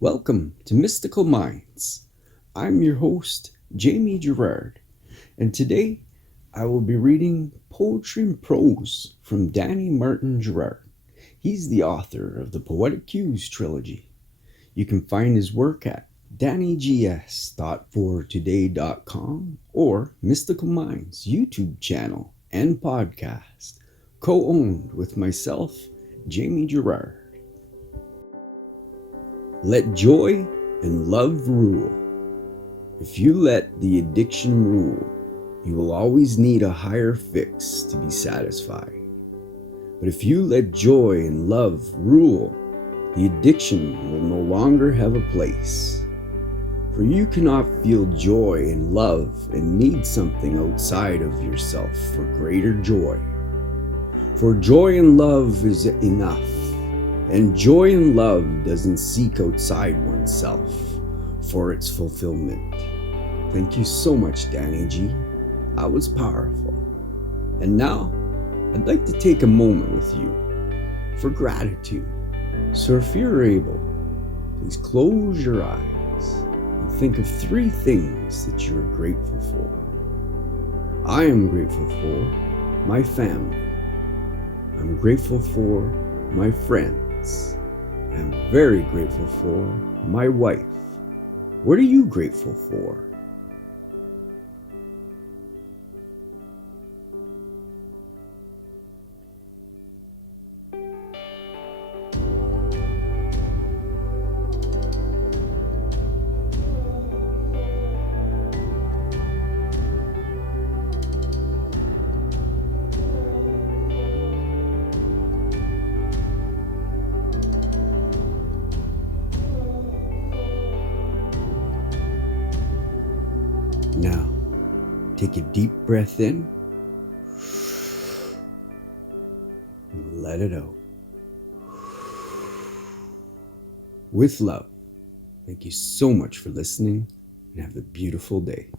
Welcome to Mystical Minds. I'm your host, Jamie Gerard, and today I will be reading poetry and prose from Danny Martin Gerard. He's the author of the Poetic Cues trilogy. You can find his work at dannygs.fortoday.com or Mystical Minds YouTube channel and podcast, co-owned with myself, Jamie Gerard. Let joy and love rule. If you let the addiction rule, you will always need a higher fix to be satisfied. But if you let joy and love rule, the addiction will no longer have a place. For you cannot feel joy and love and need something outside of yourself for greater joy. For joy and love is enough. And joy and love doesn't seek outside oneself for its fulfillment. Thank you so much, Danny G. That was powerful. And now, I'd like to take a moment with you for gratitude. So if you're able, please close your eyes and think of 3 things that you are grateful for. I am grateful for my family. I'm grateful for my friends. I'm very grateful for my wife. What are you grateful for? Now, take a deep breath in and let it out. With love, thank you so much for listening and have a beautiful day.